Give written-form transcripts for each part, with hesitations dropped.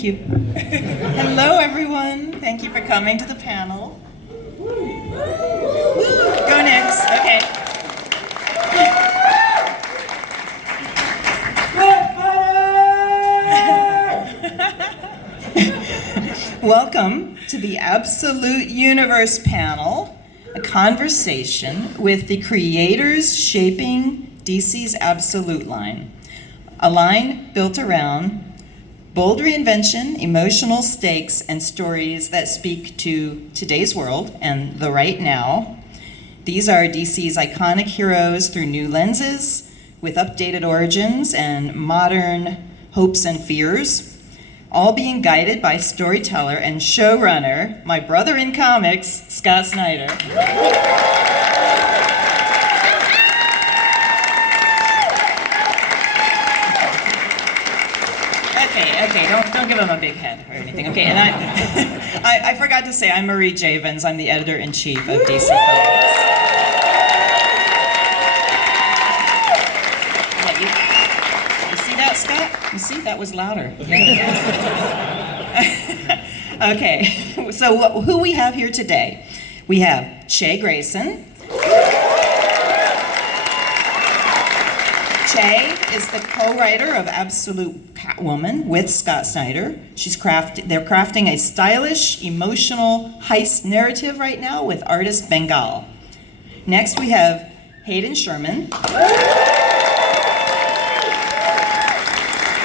Thank you. Hello, everyone. Thank you for coming to the panel. Woo. Go Knicks. Okay. Welcome to the Absolute Universe panel, a conversation with the creators shaping DC's Absolute line. A line built around bold reinvention, emotional stakes, and stories that speak to today's world and the right now. These are DC's iconic heroes through new lenses, with updated origins and modern hopes and fears, all being guided by storyteller and showrunner, my brother in comics, Scott Snyder. Okay, don't give him a big head or anything. Okay, and I forgot to say, I'm Marie Javins. I'm the editor-in-chief of DC Comics. You see that, Scott? You see, that was louder. Yeah. Okay, so who we have here today? We have Che Grayson. Che is the co-writer of Absolute Catwoman with Scott Snyder. They're crafting a stylish, emotional heist narrative right now with artist Bengal. Next we have Hayden Sherman.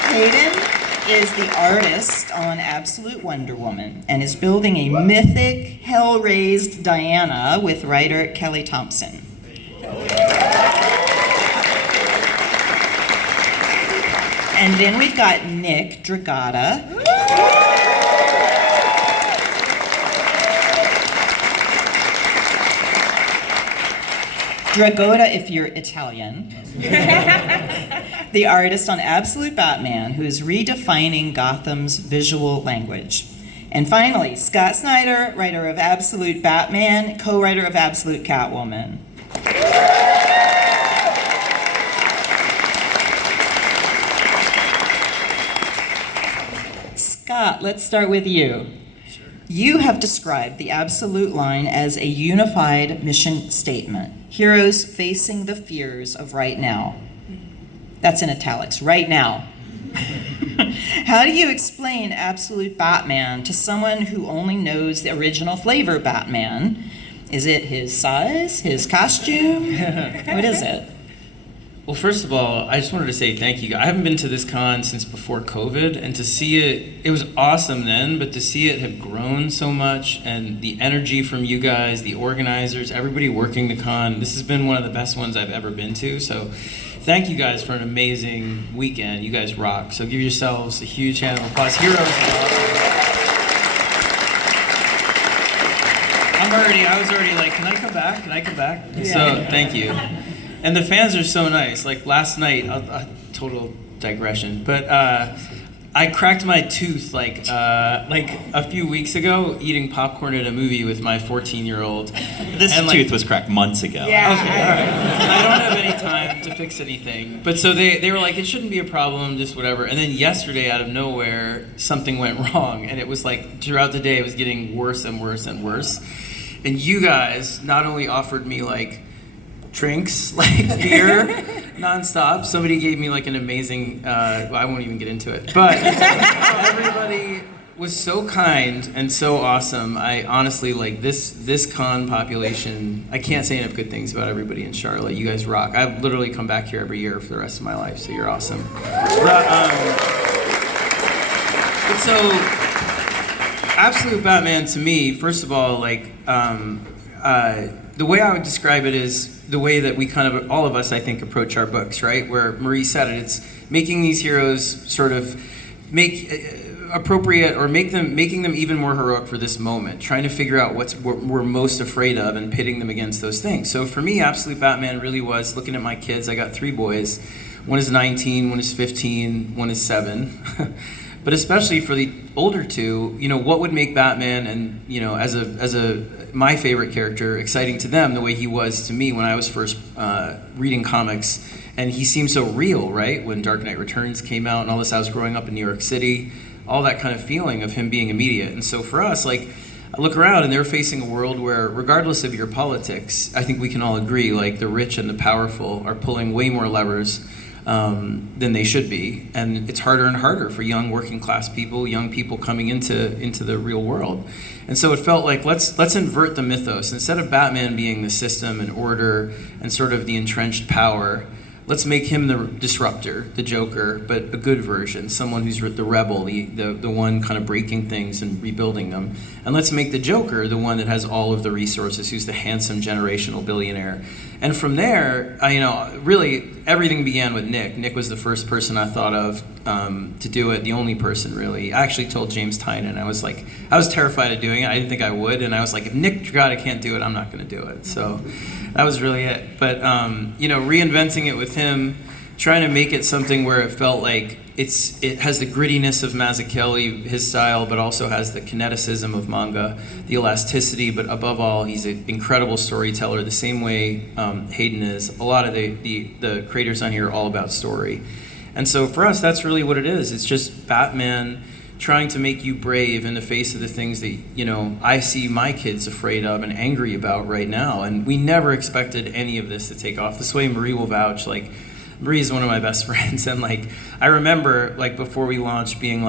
Hayden is the artist on Absolute Wonder Woman and is building a mythic, hell-raised Diana with writer Kelly Thompson. And then we've got Nick Dragota. Dragota if you're Italian. The artist on Absolute Batman, who is redefining Gotham's visual language. And finally, Scott Snyder, writer of Absolute Batman, co-writer of Absolute Catwoman. Scott, let's start with you. Sure. You have described the Absolute line as a unified mission statement. Heroes facing the fears of right now. That's in italics, right now. How do you explain Absolute Batman to someone who only knows the original flavor Batman? Is it his size, his costume? What is it? Well, first of all, I just wanted to say thank you. I haven't been to this con since before COVID, and to see it was awesome then, but to see it have grown so much, and the energy from you guys, the organizers, everybody working the con, this has been one of the best ones I've ever been to, so thank you guys for an amazing weekend. You guys rock, so give yourselves a huge hand of applause. Heroes are awesome. I was already like, can I come back? Can I come back? Yeah. So, thank you. And the fans are so nice. Like last night, total digression, but I cracked my tooth like a few weeks ago eating popcorn at a movie with my 14-year-old. This tooth was cracked months ago. Yeah. Okay, all right. I don't have any time to fix anything. But so they were like, it shouldn't be a problem, just whatever. And then yesterday, out of nowhere, something went wrong. And it was like, throughout the day, it was getting worse and worse and worse. And you guys not only offered me like drinks, like beer, nonstop. Somebody gave me like an amazing, well, I won't even get into it, but everybody was so kind and so awesome. I honestly, like this con population, I can't say enough good things about everybody in Charlotte. You guys rock. I've literally come back here every year for the rest of my life, so you're awesome. But so, Absolute Batman to me, first of all, like, the way I would describe it is the way that we kind of, all of us, I think, approach our books, right? Where Marie said it, it's making these heroes sort of make appropriate or making them even more heroic for this moment, trying to figure out what we're most afraid of and pitting them against those things. So for me, Absolute Batman really was looking at my kids. I got 3 boys. One is 19, one is 15, one is 7. but especially for the older two, what would make Batman and, as my favorite character, exciting to them the way he was to me when I was first reading comics. And he seemed so real, right? When Dark Knight Returns came out and all this, I was growing up in New York City, all that kind of feeling of him being immediate. And so for us, I look around and they're facing a world where, regardless of your politics, I think we can all agree, the rich and the powerful are pulling way more levers than they should be. And it's harder and harder for young working class people, young people coming into the real world. And so it felt like, let's invert the mythos. Instead of Batman being the system and order and sort of the entrenched power, let's make him the disruptor, the Joker, but a good version, someone who's the rebel, the one kind of breaking things and rebuilding them. And let's make the Joker the one that has all of the resources, who's the handsome generational billionaire. And from there, really everything began with Nick. Nick was the first person I thought of to do it, the only person really. I actually told James Tynion, I was terrified of doing it. I didn't think I would, and I was like, if Nick Dragotta can't do it, I'm not going to do it. So that was really it. But reinventing it with him, trying to make it something where it felt like it has the grittiness of Mazzucchelli, his style, but also has the kineticism of manga, the elasticity, but above all, he's an incredible storyteller, the same way Hayden is. A lot of the creators on here are all about story. And so for us, that's really what it is. It's just Batman trying to make you brave in the face of the things that, I see my kids afraid of and angry about right now. And we never expected any of this to take off. This way Marie will vouch, Marie is one of my best friends, and I remember before we launched being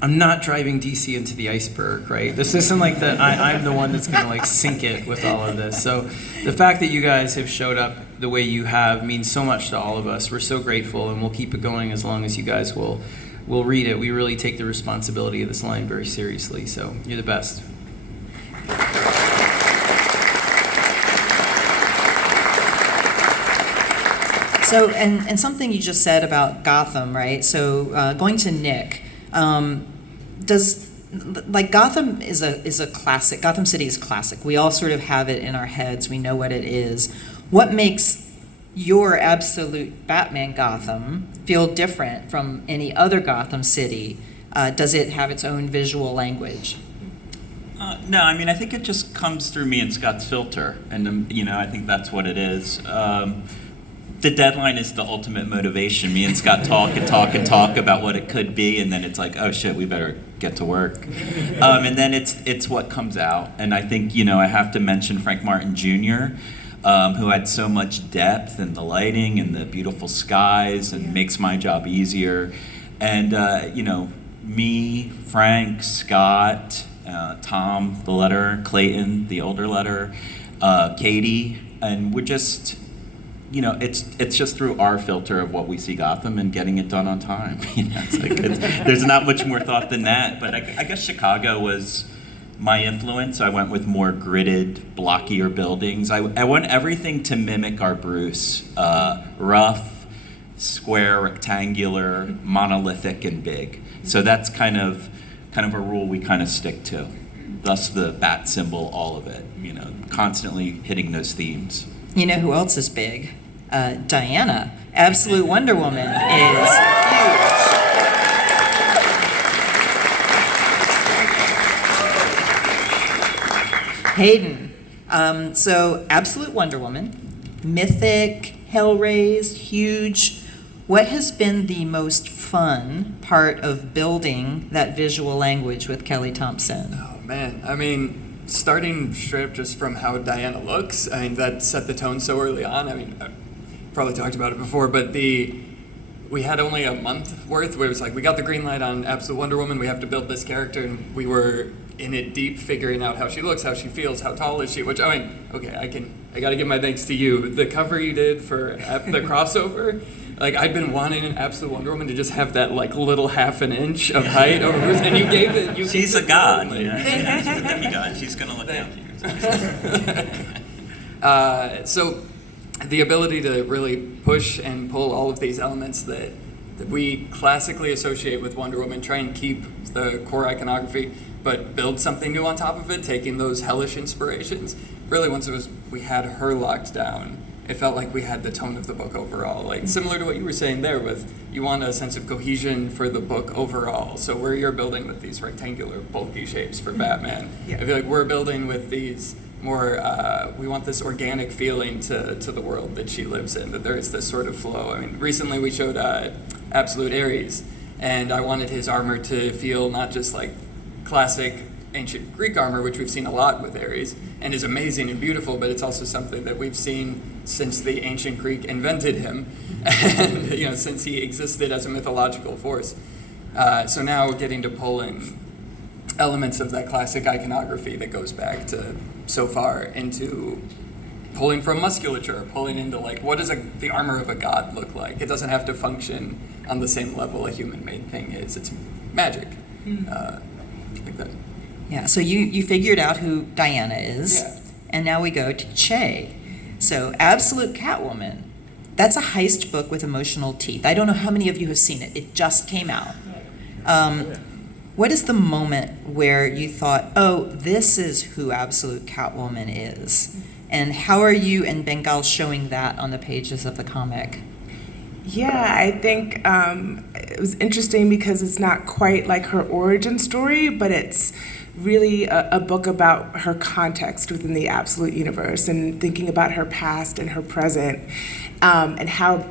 I'm not driving DC into the iceberg, right? This isn't that I'm the one that's gonna sink it with all of this. So the fact that you guys have showed up the way you have means so much to all of us. We're so grateful, and we'll keep it going as long as you guys will read it. We really take the responsibility of this line very seriously, so you're the best. So, and something you just said about Gotham, right? So, going to Nick, Gotham is a classic. Gotham City is classic. We all sort of have it in our heads. We know what it is. What makes your absolute Batman Gotham feel different from any other Gotham City? Does it have its own visual language? No, I think it just comes through me and Scott's filter, and I think that's what it is. The deadline is the ultimate motivation. Me and Scott talk and talk and talk about what it could be, and then it's like, oh shit, we better get to work. And then it's what comes out. And I think, I have to mention Frank Martin Jr., who had so much depth and the lighting and the beautiful skies and makes my job easier. And, me, Frank, Scott, Tom, the letterer, Clayton, the older letterer, Katie, and we're just... it's just through our filter of what we see Gotham and getting it done on time. There's not much more thought than that. But I guess Chicago was my influence. I went with more gridded, blockier buildings. I want everything to mimic our Bruce. Rough, square, rectangular, monolithic, and big. So that's kind of a rule we kind of stick to. Thus the bat symbol, all of it. Constantly hitting those themes. You know who else is big? Diana, Absolute Wonder Woman, is huge. Hayden, so Absolute Wonder Woman, mythic, hell-raised, huge. What has been the most fun part of building that visual language with Kelly Thompson? Oh man, starting straight up just from how Diana looks, that set the tone so early on. I probably talked about it before, but we had only a month worth where it was we got the green light on Absolute Wonder Woman, we have to build this character, and we were in it deep, figuring out how she looks, how she feels, how tall is she, which, okay, I gotta give my thanks to you. The cover you did for the crossover, I'd been wanting an Absolute Wonder Woman to just have that little half an inch of height over hers, and you gave it. She's a god. She's a demigod. She's gonna look down to you. So, the ability to really push and pull all of these elements that we classically associate with Wonder Woman, try and keep the core iconography, but build something new on top of it, taking those hellish inspirations. Really, once we had her locked down, it felt like we had the tone of the book overall. Like similar to what you were saying there with you want a sense of cohesion for the book overall. So where you're building with these rectangular bulky shapes for Batman, I feel like we're building with these more, we want this organic feeling to the world that she lives in, that there is this sort of flow. I mean, recently we showed Absolute Ares, and I wanted his armor to feel not just like classic ancient Greek armor, which we've seen a lot with Ares, and is amazing and beautiful, but it's also something that we've seen since the ancient Greek invented him, and since he existed as a mythological force. So now we're getting to pull in elements of that classic iconography that goes back to so far into pulling from musculature, pulling into like what does the armor of a god look like? It doesn't have to function on the same level a human-made thing is. It's magic, like that. Yeah, so you figured out who Diana is, Yeah. and now we go to Che. So Absolute Catwoman, that's a heist book with emotional teeth. I don't know how many of you have seen it. It just came out. What is the moment where you thought, oh, this is who Absolute Catwoman is? And how are you and Bengal showing that on the pages of the comic? Yeah, I think it was interesting because it's not quite like her origin story, but it's really a book about her context within the Absolute universe and thinking about her past and her present, and how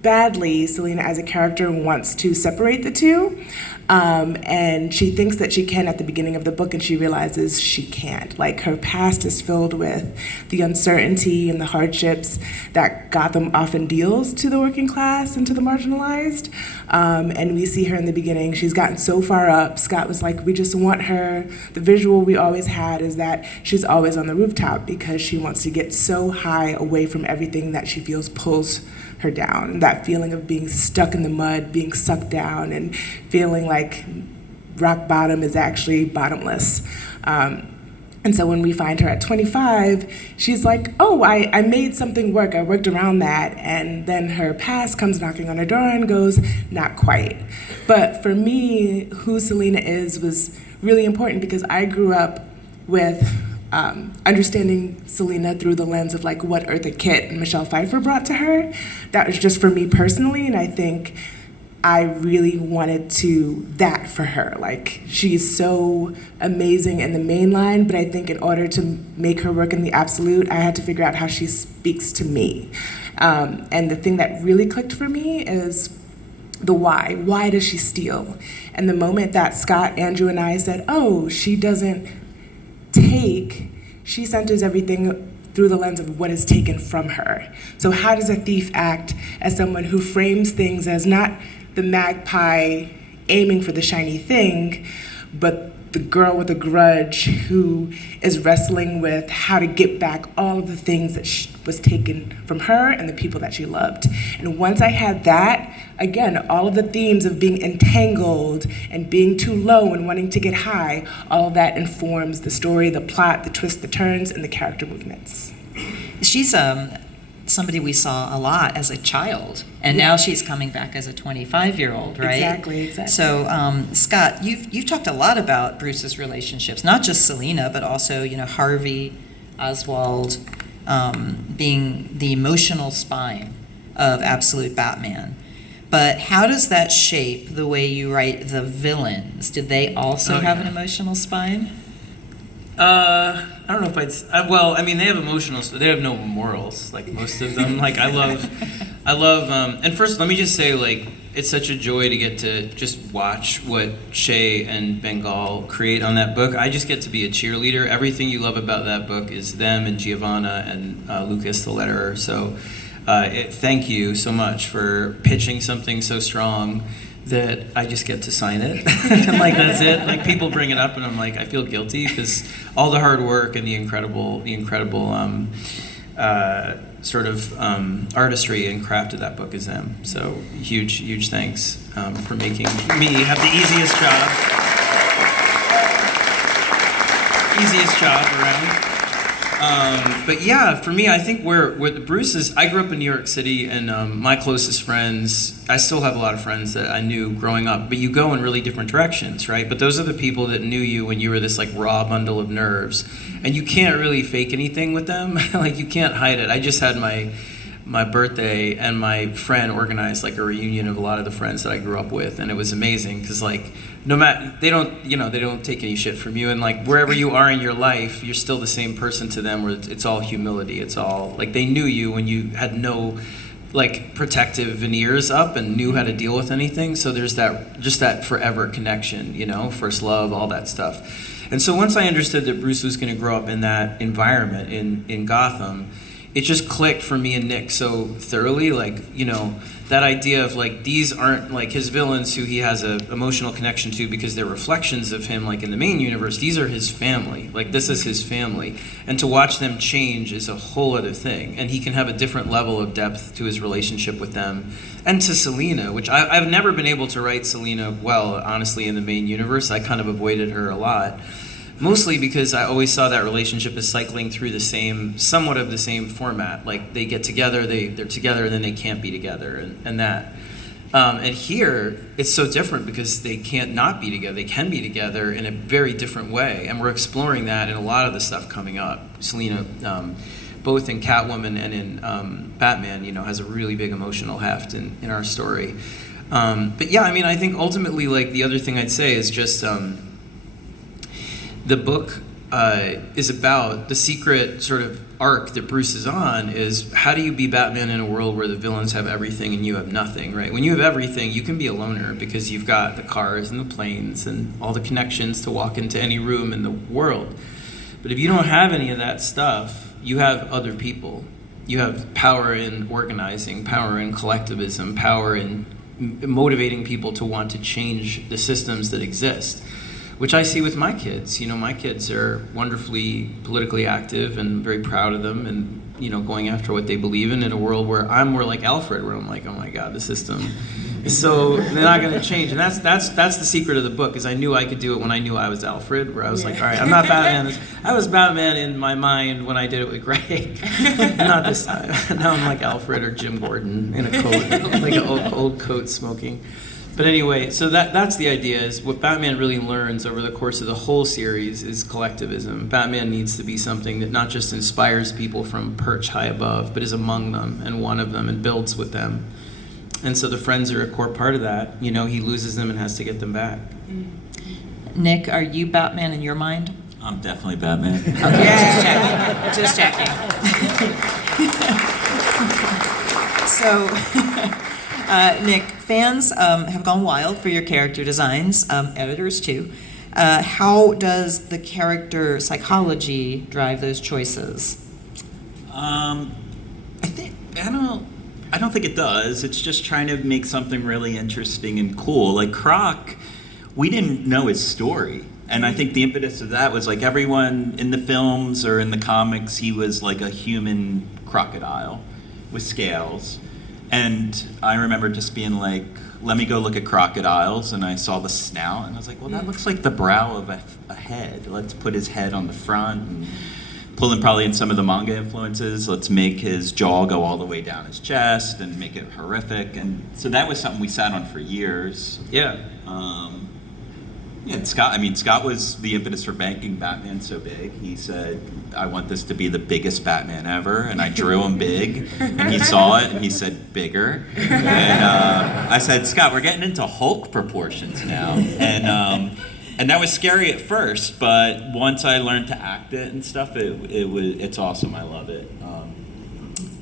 badly Selena as a character wants to separate the two. And she thinks that she can at the beginning of the book, and she realizes she can't. Like, her past is filled with the uncertainty and the hardships that Gotham often deals to the working class and to the marginalized. And we see her in the beginning. She's gotten so far up. Scott was like, we just want her. The visual we always had is that she's always on the rooftop because she wants to get so high away from everything that she feels pulls her down. That feeling of being stuck in the mud, being sucked down, and feeling like rock bottom is actually bottomless. And so when we find her at 25, she's like, oh, I made something work. I worked around that. And then her past comes knocking on her door and goes, not quite. But for me, who Selena is was really important because I grew up with understanding Selena through the lens of like what Eartha Kitt and Michelle Pfeiffer brought to her. That was just for me personally, and I think I really wanted that for her. Like, she's so amazing in the main line, but I think in order to make her work in the Absolute, I had to figure out how she speaks to me. And the thing that really clicked for me is the why. Why does she steal? And the moment that Scott, Andrew, and I said, oh, she doesn't take, she centers everything through the lens of what is taken from her. So how does a thief act as someone who frames things as not the magpie aiming for the shiny thing, but the girl with a grudge who is wrestling with how to get back all of the things that was taken from her and the people that she loved. And once I had that, again, all of the themes of being entangled and being too low and wanting to get high, all of that informs the story, the plot, the twists, the turns, and the character movements. She's somebody we saw a lot as a child, and now she's coming back as a 25-year-old, right? Exactly. So, Scott, you've talked a lot about Bruce's relationships, not just Selena, but also, Harvey, Oswald, being the emotional spine of Absolute Batman. But how does that shape the way you write the villains? Did they also have an emotional spine? I don't know if well, I mean, they have emotional, they have no morals, like most of them. Like, I love, and first, let me just say, like, it's such a joy to get to just watch what Shay and Bengal create on that book. I just get to be a cheerleader. Everything you love about that book is them and Giovanna and Lucas, the letterer. So, thank you so much for pitching something so strong that I just get to sign it. And like, that's it. Like, people bring it up and I'm like, I feel guilty because all the hard work and the incredible sort of artistry and craft of that book is them. So huge thanks for making me have the easiest job around. But yeah, for me, I think where the Bruce is, I grew up in New York City, and my closest friends, I still have a lot of friends that I knew growing up, but you go in really different directions, right? But those are the people that knew you when you were this like raw bundle of nerves, and you can't really fake anything with them. Like you can't hide it. I just had my birthday, and my friend organized like a reunion of a lot of the friends that I grew up with, and it was amazing because like no matter they don't take any shit from you, and like wherever you are in your life, you're still the same person to them. Where it's all humility. It's all like they knew you when you had no like protective veneers up and knew how to deal with anything. So there's that forever connection, first love, all that stuff. And so once I understood that Bruce was going to grow up in that environment in Gotham, it just clicked for me and Nick so thoroughly, that idea of like these aren't like his villains who he has a emotional connection to because they're reflections of him like in the main universe. These are his family. Like this is his family. And to watch them change is a whole other thing. And he can have a different level of depth to his relationship with them. And to Selina, which I've never been able to write Selina well, honestly, in the main universe. I kind of avoided her a lot. Mostly because I always saw that relationship as cycling through somewhat of the same format. Like they get together, they're together, and then they can't be together, and that. And here, it's so different because they can't not be together. They can be together in a very different way, and we're exploring that in a lot of the stuff coming up. Selina, both in Catwoman and in Batman, has a really big emotional heft in our story. But yeah, I think ultimately, like the other thing I'd say is just. The book is about the secret sort of arc that Bruce is on is how do you be Batman in a world where the villains have everything and you have nothing, right? When you have everything, you can be a loner because you've got the cars and the planes and all the connections to walk into any room in the world. But if you don't have any of that stuff, you have other people. You have power in organizing, power in collectivism, power in motivating people to want to change the systems that exist. Which I see with my kids. My kids are wonderfully politically active and very proud of them and, going after what they believe in a world where I'm more like Alfred, where I'm like, oh my God, the system is so, they're not going to change. And that's the secret of the book, is I knew I could do it when I knew I was Alfred, where I was like, all right, I'm not Batman. I was Batman in my mind when I did it with Greg. Not this time. Now I'm like Alfred or Jim Gordon in a coat, like an old coat smoking. But anyway, so that's the idea, is what Batman really learns over the course of the whole series is collectivism. Batman needs to be something that not just inspires people from perch high above, but is among them and one of them and builds with them. And so the friends are a core part of that. He loses them and has to get them back. Nick, are you Batman in your mind? I'm definitely Batman. Okay, just checking. So... Nick, fans have gone wild for your character designs, editors too. How does the character psychology drive those choices? I don't think it does. It's just trying to make something really interesting and cool. Like Croc, we didn't know his story. And I think the impetus of that was like everyone in the films or in the comics, he was like a human crocodile with scales. And I remember just being like, let me go look at crocodiles, and I saw the snout, and I was like, well, that looks like the brow of a head. Let's put his head on the front, and pull in probably in some of the manga influences. Let's make his jaw go all the way down his chest, and make it horrific. And so that was something we sat on for years. Yeah. And Scott was the impetus for banking Batman so big. He said, I want this to be the biggest Batman ever. And I drew him big. And he saw it and he said, bigger. And I said, Scott, we're getting into Hulk proportions now. And that was scary at first. But once I learned to act it and stuff, it's awesome. I love it.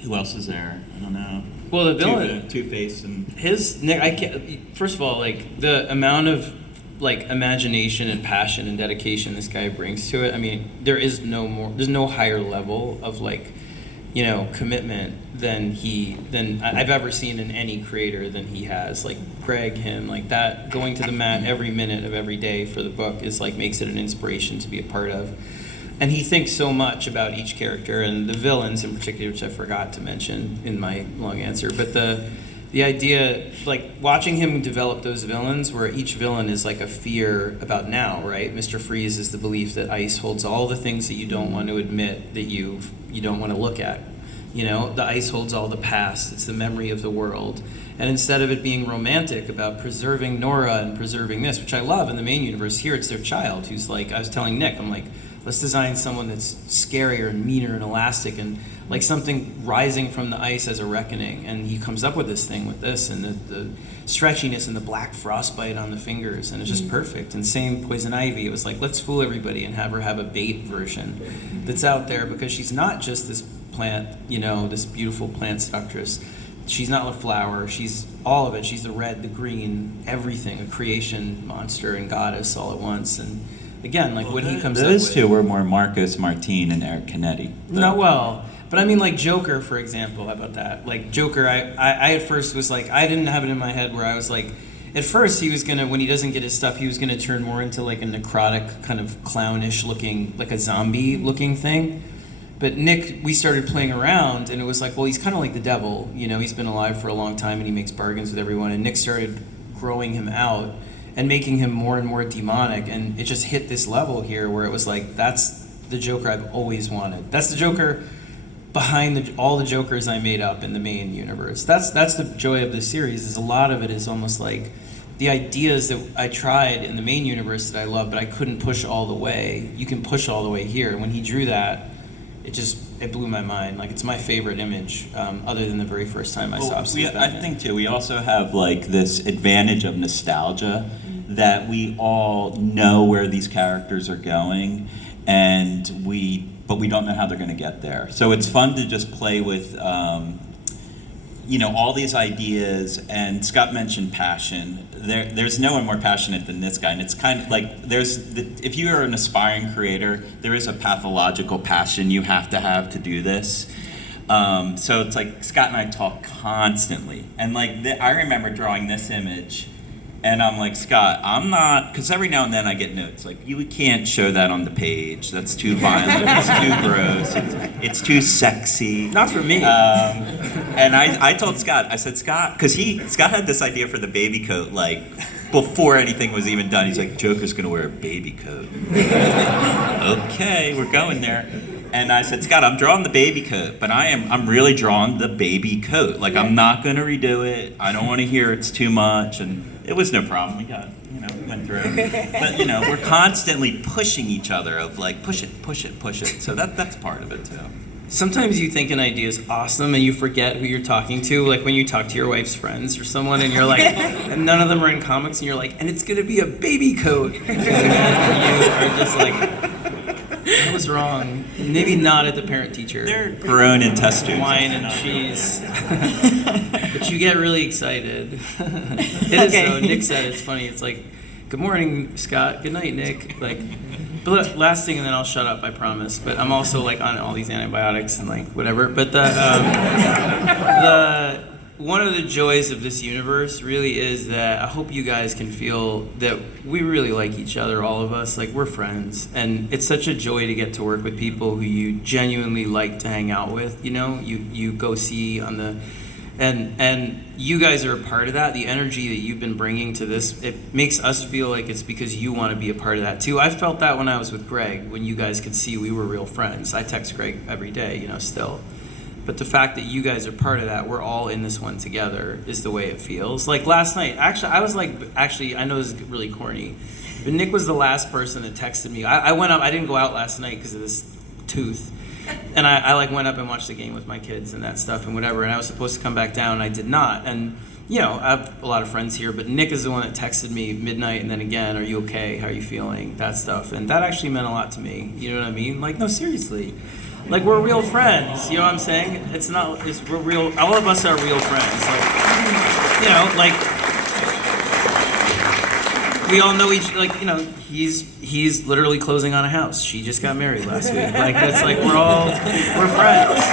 Who else is there? I don't know. Well, the villain. Two-Face and... I can't... First of all, like, the amount of imagination and passion and dedication this guy brings to it. There's no higher level of commitment than I've ever seen in any creator than he has. Like Greg, him, like that, going to the mat every minute of every day for the book is makes it an inspiration to be a part of. And he thinks so much about each character and the villains in particular, which I forgot to mention in my long answer. But The idea, like watching him develop those villains, where each villain is like a fear about now, right? Mr. Freeze is the belief that ice holds all the things that you don't want to admit, that you don't want to look at. You know, the ice holds all the past. It's the memory of the world. And instead of it being romantic about preserving Nora and preserving this, which I love in the main universe, here it's their child who's like, I was telling Nick, I'm like, let's design someone that's scarier and meaner and elastic and like something rising from the ice as a reckoning. And he comes up with this thing with this and the stretchiness and the black frostbite on the fingers, and it's just perfect. And same Poison Ivy, it was like, let's fool everybody and have her have a bait version that's out there, because she's not just this plant, you know, this beautiful plant seductress. She's not a flower, she's all of it. She's the red, the green, everything, a creation monster and goddess all at once. And again, like what he comes up with. Those two were more Marcus Martin and Eric Canetti. No, well, but I mean like Joker, for example, how about that? Like Joker, I at first was like, I didn't have it in my head where I was like, at first he was gonna, when he doesn't get his stuff, he was gonna turn more into like a necrotic, kind of clownish looking, like a zombie looking thing. But Nick, we started playing around, and it was like, well, he's kind of like the devil. You know, he's been alive for a long time, and he makes bargains with everyone. And Nick started growing him out and making him more and more demonic. And it just hit this level here where it was like, that's the Joker I've always wanted. That's the Joker behind all the Jokers I made up in the main universe. That's the joy of this series, is a lot of it is almost like the ideas that I tried in the main universe that I love, but I couldn't push all the way. You can push all the way here. And when he drew that, it blew my mind. Like, it's my favorite image, other than the very first time I saw Batman. I think too, we also have like this advantage of nostalgia, that we all know where these characters are going, but we don't know how they're going to get there. So it's fun to just play with, you know, all these ideas. And Scott mentioned passion. There's no one more passionate than this guy, and it's kind of like if you are an aspiring creator, there is a pathological passion you have to do this. So it's like Scott and I talk constantly, and like I remember drawing this image, and I'm like, Scott, I'm not, because every now and then I get notes like, you can't show that on the page. That's too violent. It's too gross. It's too sexy. Not for me. And I told Scott, I said, Scott, because Scott had this idea for the baby coat, like, before anything was even done. He's like, Joker's gonna wear a baby coat. Okay, we're going there. And I said, Scott, I'm drawing the baby coat, but I'm really drawing the baby coat. Like, I'm not gonna redo it. I don't want to hear it's too much. And it was no problem. We got, went through. But we're constantly pushing each other of like, push it, push it, push it. So that's part of it too. Sometimes you think an idea is awesome and you forget who you're talking to, like when you talk to your wife's friends or someone and you're like, and none of them are in comics, and you're like, and it's gonna be a baby coat. And you are just like, I was wrong. Maybe not at the parent-teacher. They're grown in test tubes. Wine and cheese. But you get really excited. It is though. Nick said it's funny. It's like, good morning, Scott. Good night, Nick. Like, but last thing, and then I'll shut up, I promise. But I'm also like on all these antibiotics and like whatever. But one of the joys of this universe really is that I hope you guys can feel that we really like each other, all of us. Like, we're friends, and it's such a joy to get to work with people who you genuinely like to hang out with. You go see on the. And you guys are a part of that. The energy that you've been bringing to this, it makes us feel like it's because you want to be a part of that too. I felt that when I was with Greg, when you guys could see we were real friends. I text Greg every day, still. But the fact that you guys are part of that, we're all in this one together, is the way it feels. Like last night, I was like, I know this is really corny, but Nick was the last person that texted me. I went up, I didn't go out last night because of this tooth. And I like went up and watched the game with my kids and that stuff and whatever, and I was supposed to come back down and I did not. And I have a lot of friends here, but Nick is the one that texted me midnight and then again, are you okay? How are you feeling? That stuff. And that actually meant a lot to me. You know what I mean? Like, no, seriously. Like, we're real friends. You know what I'm saying? We're real, all of us are real friends. Like, we all know he's literally closing on a house. She just got married last week. Like, that's like, we're friends.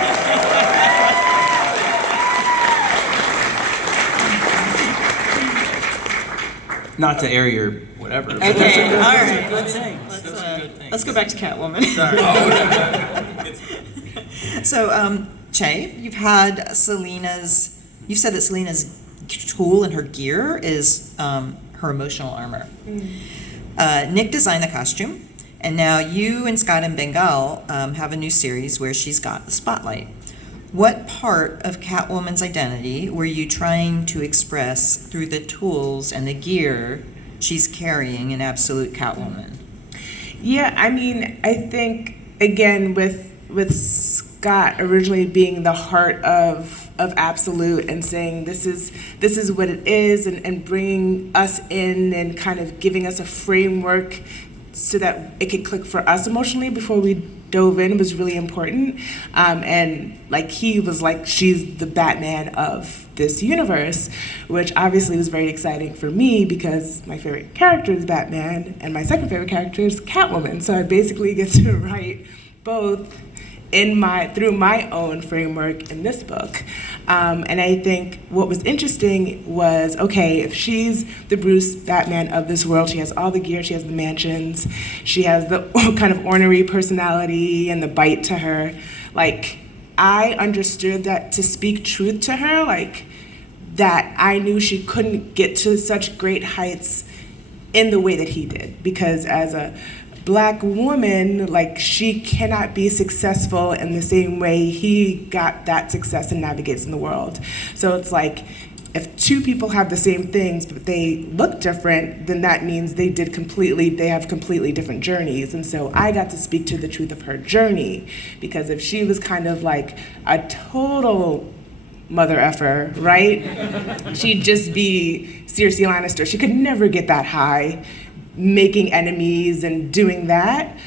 Not to air your whatever. Okay, all right. Let's Let's go back to Catwoman. Sorry. So, Che, you've said that Selina's tool in her gear is her emotional armor. Nick designed the costume, and now you and Scott and Bengal have a new series where she's got the spotlight. What part of Catwoman's identity were you trying to express through the tools and the gear she's carrying in Absolute Catwoman? Yeah, I mean, I think again with Scott originally being the heart of Absolute and saying this is what it is, and bringing us in and kind of giving us a framework so that it could click for us emotionally before we dove in was really important. And like he was like, she's the Batman of this universe, which obviously was very exciting for me because my favorite character is Batman and my second favorite character is Catwoman. So I basically get to write both through my own framework in this book. And I think what was interesting was, okay, if she's the Bruce Batman of this world, she has all the gear, she has the mansions, she has the kind of ornery personality and the bite to her. Like, I understood that to speak truth to her, like, that I knew she couldn't get to such great heights in the way that he did. Because as a Black woman, like, she cannot be successful in the same way he got that success and navigates in the world. So it's like, if two people have the same things but they look different, then that means they have completely different journeys. And so I got to speak to the truth of her journey, because if she was kind of like a total mother effer, right? She'd just be Cersei Lannister. She could never get that high, making enemies and doing that.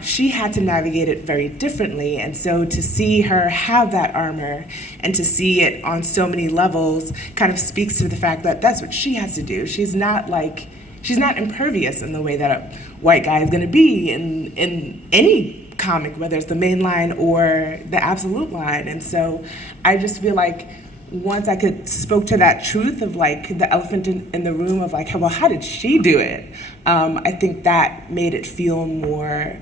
She had to navigate it very differently. And so to see her have that armor and to see it on so many levels kind of speaks to the fact that that's what she has to do. She's not impervious in the way that a white guy is going to be in any comic, whether it's the main line or the Absolute line. And so I just feel like once I spoke to that truth of like the elephant in the room of like, well, how did she do it? I think that made it feel more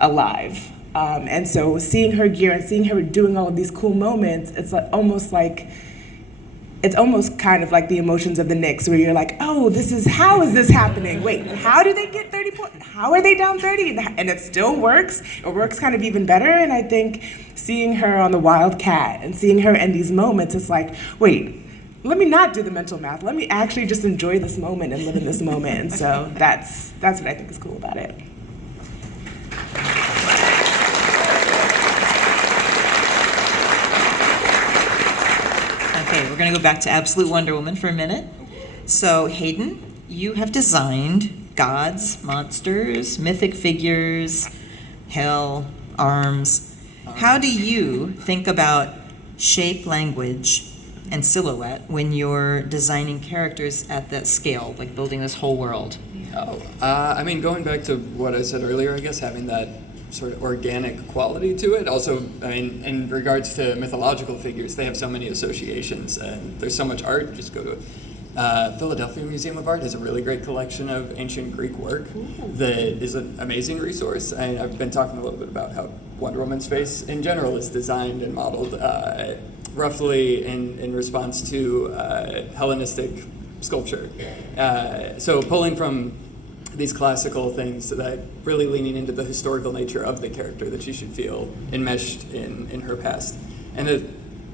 alive. And so seeing her gear and seeing her doing all of these cool moments, it's almost kind of like the emotions of the Knicks, where you're like, oh, how is this happening? Wait, how do they get 30 points? How are they down 30? And it still works. It works kind of even better. And I think seeing her on the Wildcat and seeing her in these moments, it's like, wait, let me not do the mental math. Let me actually just enjoy this moment and live in this moment. And so that's what I think is cool about it. Okay, we're going to go back to Absolute Wonder Woman for a minute. So, Hayden, you have designed gods, monsters, mythic figures, hell, arms. How do you think about shape, language, and silhouette when you're designing characters at that scale, like building this whole world? I mean, going back to what I said earlier, I guess having that sort of organic quality to it. Also, I mean, in regards to mythological figures, they have so many associations, and there's so much art. Just go to Philadelphia Museum of Art has a really great collection of ancient Greek work that is an amazing resource. I've been talking a little bit about how Wonder Woman's face in general is designed and modeled roughly in response to Hellenistic sculpture. So pulling from these classical things that really leaning into the historical nature of the character that she should feel enmeshed in her past. And that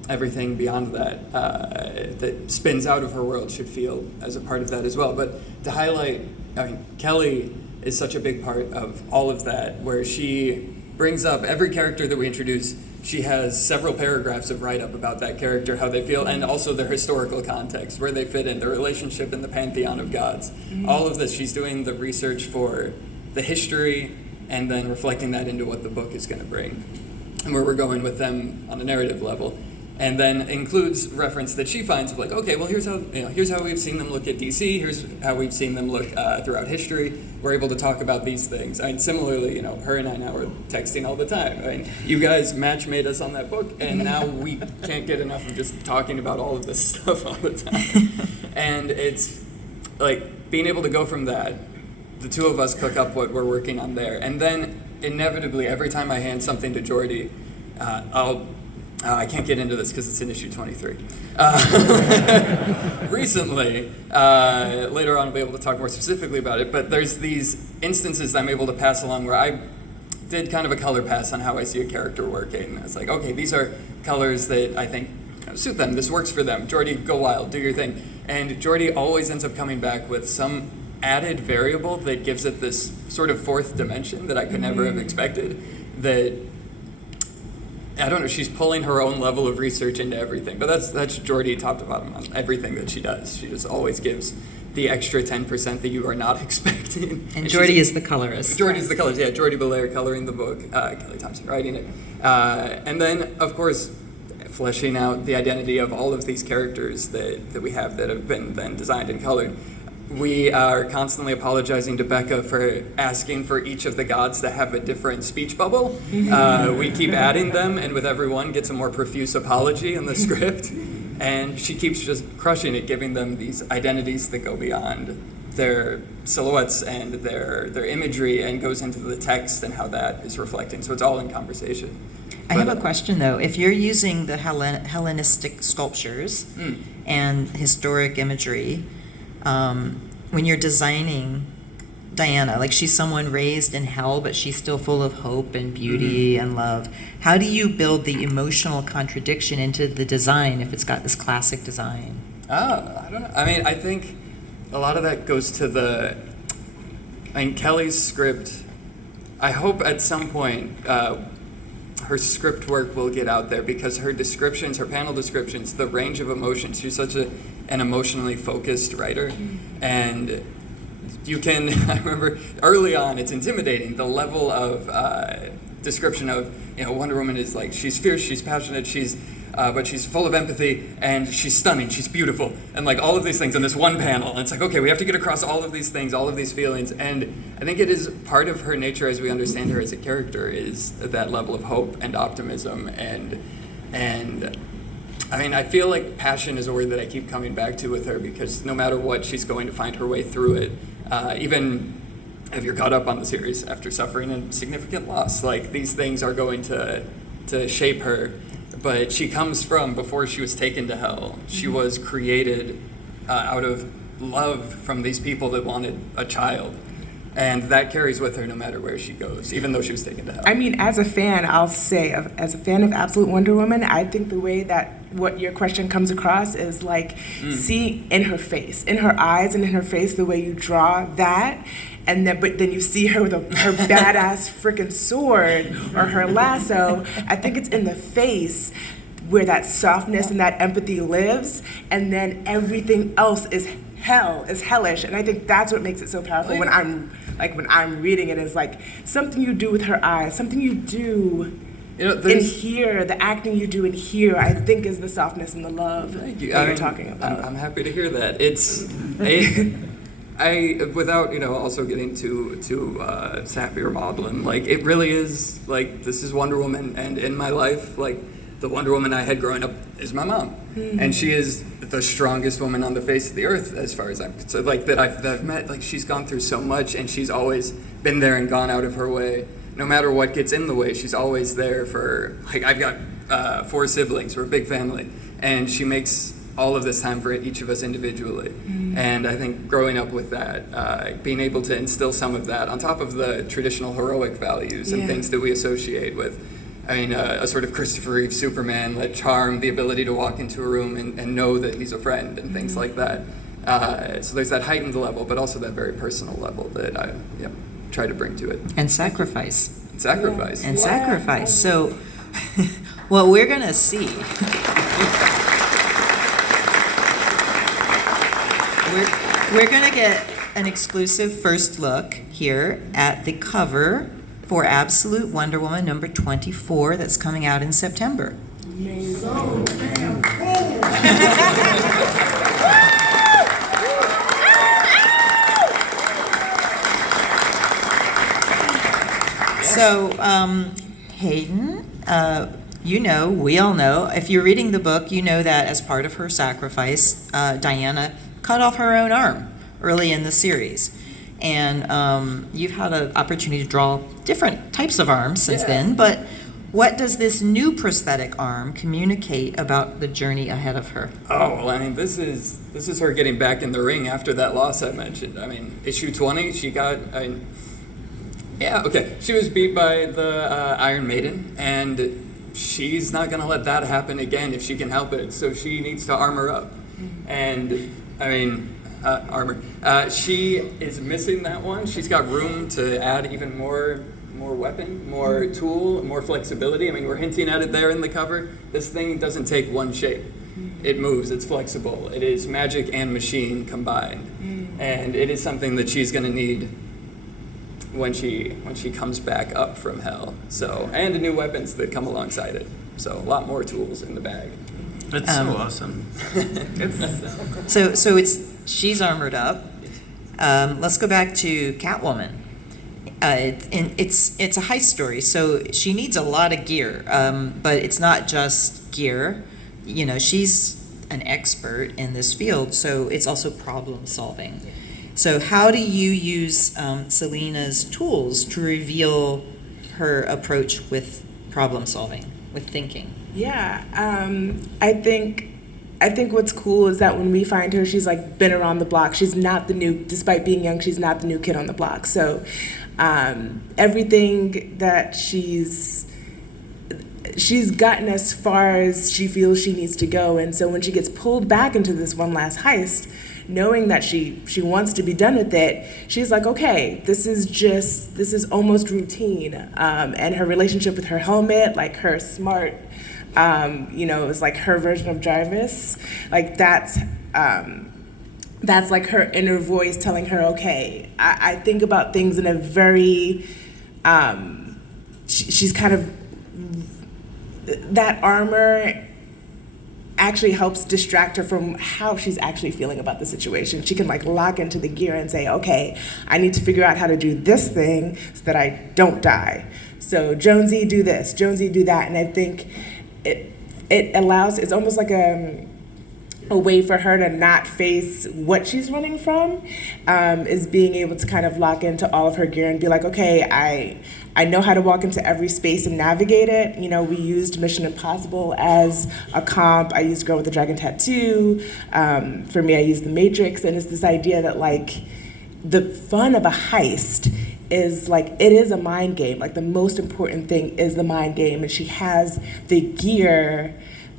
everything beyond that that spins out of her world should feel as a part of that as well. But to highlight, I mean, Kelly is such a big part of all of that, where she brings up every character that we introduce. She has several paragraphs of write-up about that character, how they feel, and also their historical context, where they fit in, their relationship in the pantheon of gods. All of this, she's doing the research for the history and then reflecting that into what the book is going to bring and where we're going with them on a narrative level. And then includes reference that she finds of like, okay, well, here's how we've seen them look at DC. Here's how we've seen them look throughout history. We're able to talk about these things. And similarly, her and I now are texting all the time. I mean, you guys match made us on that book, and now we can't get enough of just talking about all of this stuff all the time. And it's like being able to go from that, the two of us cook up what we're working on there, and then inevitably every time I hand something to Jordy, I'll I can't get into this because it's in issue 23. Recently, later on I'll be able to talk more specifically about it, but there's these instances I'm able to pass along where I did kind of a color pass on how I see a character working. It's like, okay, these are colors that I think suit them, this works for them. Jordy, go wild, do your thing. And Jordy always ends up coming back with some added variable that gives it this sort of fourth dimension that I could never have expected. That, I don't know, she's pulling her own level of research into everything. But that's Jordy top to bottom on everything that she does. She just always gives the extra 10% that you are not expecting. And Jordy is the colorist. Jordy's the colorist, yeah. Jordy Belair coloring the book, Kelly Thompson writing it. And then, of course, fleshing out the identity of all of these characters that we have that have been then designed and colored. We are constantly apologizing to Becca for asking for each of the gods to have a different speech bubble. We keep adding them, and with every one gets a more profuse apology in the script. And she keeps just crushing it, giving them these identities that go beyond their silhouettes and their imagery and goes into the text and how that is reflecting. So it's all in conversation. I have a question though. If you're using the Hellenistic sculptures and historic imagery, when you're designing Diana, like she's someone raised in hell, but she's still full of hope and beauty and love. How do you build the emotional contradiction into the design if it's got this classic design? I don't know. I mean, I think a lot of that goes to Kelly's script. I hope at some point her script work will get out there because her descriptions, her panel descriptions, the range of emotions, she's such an emotionally focused writer. And you can, I remember early on, it's intimidating, the level of description of, Wonder Woman is like, she's fierce, she's passionate, but she's full of empathy, and she's stunning, she's beautiful, and like all of these things in this one panel. And it's like, okay, we have to get across all of these things, all of these feelings. And I think it is part of her nature as we understand her as a character is that level of hope and optimism. And I mean, I feel like passion is a word that I keep coming back to with her because no matter what, she's going to find her way through it. Even if you're caught up on the series after suffering a significant loss, like these things are going to shape her. But she comes from, before she was taken to hell, she was created out of love from these people that wanted a child. And that carries with her no matter where she goes, even though she was taken to hell. I mean, as a fan, I'll say, as a fan of Absolute Wonder Woman, I think the way that what your question comes across is like seeing in her face, in her eyes and in her face, the way you draw that. And then, but then you see her with her badass freaking sword or her lasso. I think it's in the face where that softness and that empathy lives, and then everything else is hellish. And I think that's what makes it so powerful when I'm reading it, is like something you do with her eyes, something you do in here, the acting you do in here, I think is the softness and the love that you're talking about. I'm happy to hear that. It's without also getting too sappy or maudlin, like it really is like this is Wonder Woman, and in my life, like the Wonder Woman I had growing up is my mom, and she is the strongest woman on the face of the earth as far as I'm concerned. Like that I've met, like she's gone through so much, and she's always been there and gone out of her way. No matter what gets in the way, she's always there for. Like I've got 4 siblings, we're a big family, and she makes all of this time for each of us individually. And I think growing up with that, being able to instill some of that on top of the traditional heroic values and things that we associate with, I mean, a sort of Christopher Reeve Superman, that charm, the ability to walk into a room and know that he's a friend and things like that. So there's that heightened level, but also that very personal level that I try to bring to it. And sacrifice. Sacrifice. And sacrifice. So, what we're going to see... We're going to get an exclusive first look here at the cover for Absolute Wonder Woman number 24 that's coming out in September. So, Hayden, we all know, if you're reading the book, you know that as part of her sacrifice, Diana cut off her own arm early in the series. And you've had an opportunity to draw different types of arms since then, but What does this new prosthetic arm communicate about the journey ahead of her? Oh, well, I mean, this is her getting back in the ring after that loss I mentioned. I mean, issue 20, she got, she was beat by the Iron Maiden, and she's not going to let that happen again if she can help it, so she needs to armor up. And, I mean, armor. She is missing that one. She's got room to add even more weapon, more tool, more flexibility. I mean, we're hinting at it there in the cover. This thing doesn't take one shape. It moves, it's flexible. It is magic and machine combined. And it is something that she's gonna need when she comes back up from hell. So, and the new weapons that come alongside it. So a lot more tools in the bag. That's so awesome. So she's armored up. Let's go back to Catwoman. It's a heist story, so she needs a lot of gear, but it's not just gear. You know, she's an expert in this field, so it's also problem solving. So how do you use Selena's tools to reveal her approach with problem solving, with thinking? Yeah, I think what's cool is that when we find her, she's like been around the block. She's not the new, despite being young, she's not the new kid on the block. So everything that she's gotten as far as she feels she needs to go. And so when she gets pulled back into this one last heist, knowing that she wants to be done with it, she's like, okay, this is almost routine. And her relationship with her helmet, like her smart, is like her version of Jarvis. Like that's like her inner voice telling her, okay, I think about things in a very, she's kind of, that armor actually helps distract her from how she's actually feeling about the situation. She can like lock into the gear and say, okay, I need to figure out how to do this thing so that I don't die. So Jonesy, do this, Jonesy, do that. And I think it allows, it's almost like a way for her to not face what she's running from, is being able to kind of lock into all of her gear and be like, okay, I know how to walk into every space and navigate it. You know, we used Mission Impossible as a comp. I used Girl with the Dragon Tattoo. For me, I used The Matrix, and it's this idea that like the fun of a heist is like, it is a mind game. Like the most important thing is the mind game, and she has the gear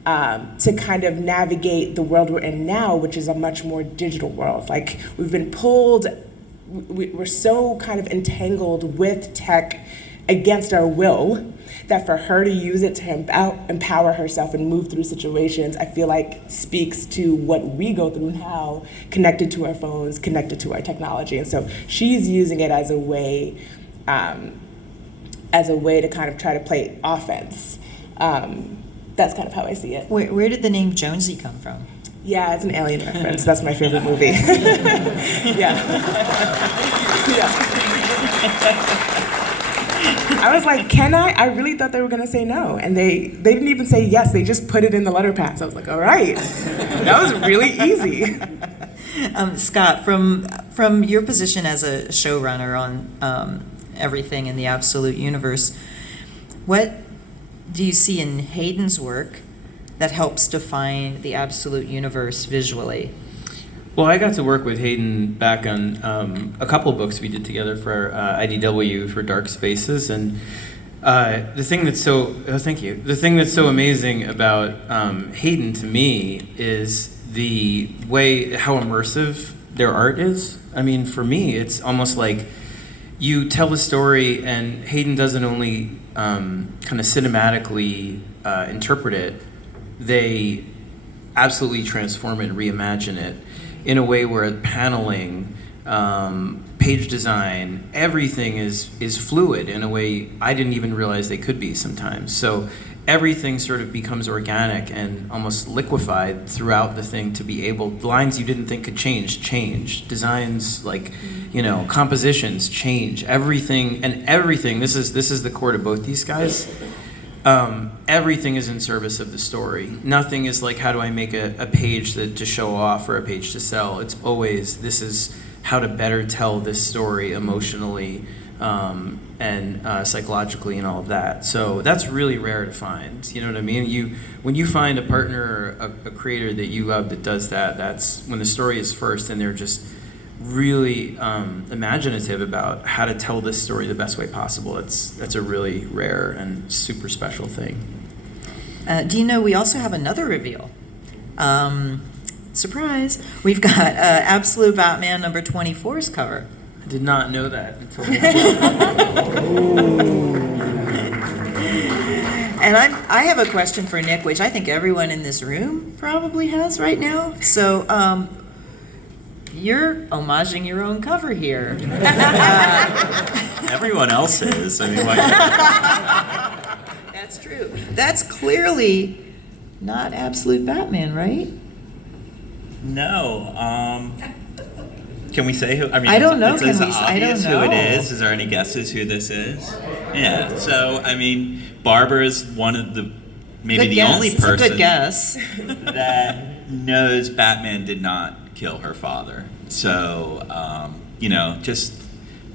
to kind of navigate the world we're in now, which is a much more digital world. Like we've been pulled, we're so kind of entangled with tech against our will that for her to use it to empower herself and move through situations, I feel like speaks to what we go through now, connected to our phones, connected to our technology. And so she's using it as a way to kind of try to play offense. That's kind of how I see it. Where did the name Jonesy come from? Yeah, it's an Alien reference. That's my favorite movie. Yeah. I was like, can I? I really thought they were going to say no. And they didn't even say yes. They just put it in the letter pads. I was like, all right. That was really easy. Scott, from your position as a showrunner on everything in the Absolute Universe, what do you see in Hayden's work that helps define the Absolute Universe visually? Well, I got to work with Hayden back on a couple of books we did together for IDW for Dark Spaces, and the thing that's so the thing that's so amazing about Hayden to me is the way how immersive their art is. I mean, for me, it's almost like you tell a story, and Hayden doesn't only kind of cinematically interpret it; they absolutely transform it and reimagine it in a way where paneling, page design, everything is fluid in a way I didn't even realize they could be sometimes. So everything sort of becomes organic and almost liquefied throughout the thing to be able, lines you didn't think could change, designs like, compositions change, everything, this is the core to both these guys. Everything is in service of the story. Nothing is like, how do I make a page to show off or a page to sell? It's always, this is how to better tell this story emotionally and psychologically and all of that. So that's really rare to find. You know what I mean? When you find a partner, a creator that you love that does that, that's when the story is first and they're just really imaginative about how to tell this story the best way possible. That's a really rare and super special thing. Do you know we also have another reveal? Surprise! We've got Absolute Batman number 24's cover. I did not know that until And I have a question for Nick, which I think everyone in this room probably has right now. So you're homaging your own cover here. Everyone else is. I mean, why? That's true. That's clearly not Absolute Batman, right? No. Can we say who? I mean, I don't know. It's Can as we? I don't obvious know. who it is. Is there any guesses who this is? Yeah. So I mean, Barbara's one of the maybe Good the guess. only It's a person good guess. that knows Batman did not kill her father. So just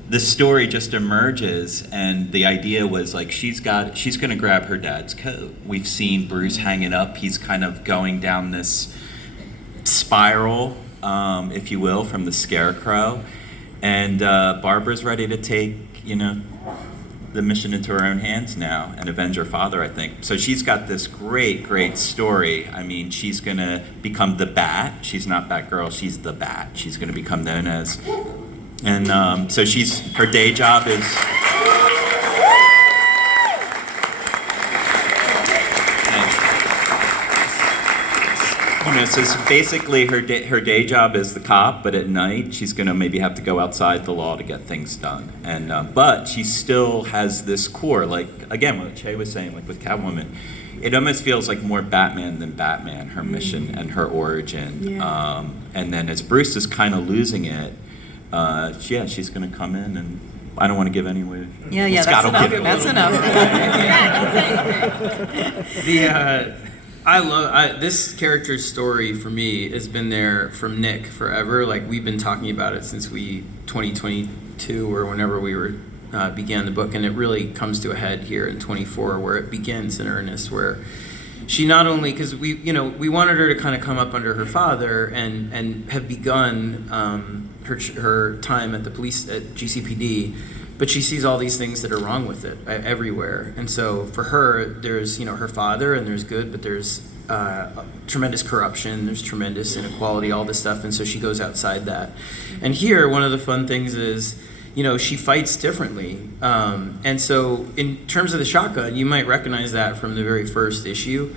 the story just emerges, and the idea was like she's going to grab her dad's coat. We've seen Bruce hang it up. He's kind of going down this spiral, if you will, from the Scarecrow, and Barbara's ready to take the mission into her own hands now and avenge her father, I think. So she's got this great story. I mean, she's gonna become the Bat. She's not Batgirl, she's the Bat. She's gonna become known as. And so her day job is. So basically her day job is the cop, but at night she's gonna maybe have to go outside the law to get things done. And but she still has this core, like again what Che was saying, like with Catwoman, it almost feels like more Batman than Batman, her mission and her origin. Yeah. And then as Bruce is kind of losing it, she's gonna come in, and I don't want to give any away. Yeah, Scott will that's give enough. it That's enough. I love this character's story. For me, has been there from Nick forever. Like we've been talking about it since 2022 or whenever we began the book, and it really comes to a head here in 24, where it begins in earnest. Where she not only, because we wanted her to kind of come up under her father and have begun her time at the police at GCPD. But she sees all these things that are wrong with it everywhere. And so for her, there's, her father, and there's good, but there's tremendous corruption, there's tremendous inequality, all this stuff. And so she goes outside that. And here, one of the fun things is, she fights differently. And so in terms of the shotgun, you might recognize that from the very first issue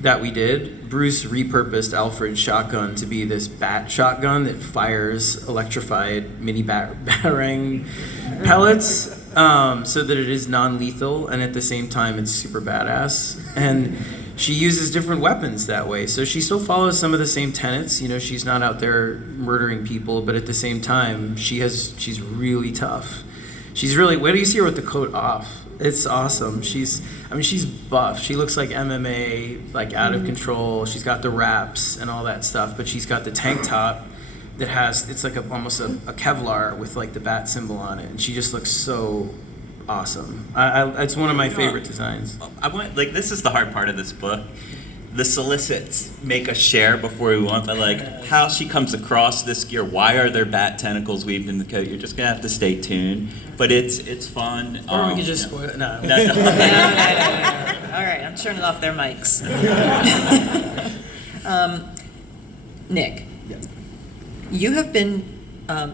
that we did. Bruce repurposed Alfred's shotgun to be this bat shotgun that fires electrified mini batarang pellets, so that it is non-lethal, and at the same time it's super badass. And she uses different weapons that way, so she still follows some of the same tenets. She's not out there murdering people, but at the same time she's really tough. She's really, wait till you see her with the coat off. It's awesome. She's buff. She looks like MMA, like out of control. She's got the wraps and all that stuff, but she's got the tank top that has, it's like almost a Kevlar with like the bat symbol on it, and she just looks so awesome. It's one of my favorite designs. This is the hard part of this book. The solicits make us share before we want, but like how she comes across this gear, why are there bat tentacles weaved in the coat? You're just gonna have to stay tuned. But it's fun. Or we could just spoil it. No. No. All right, I'm turning off their mics. Nick, Yes. you have been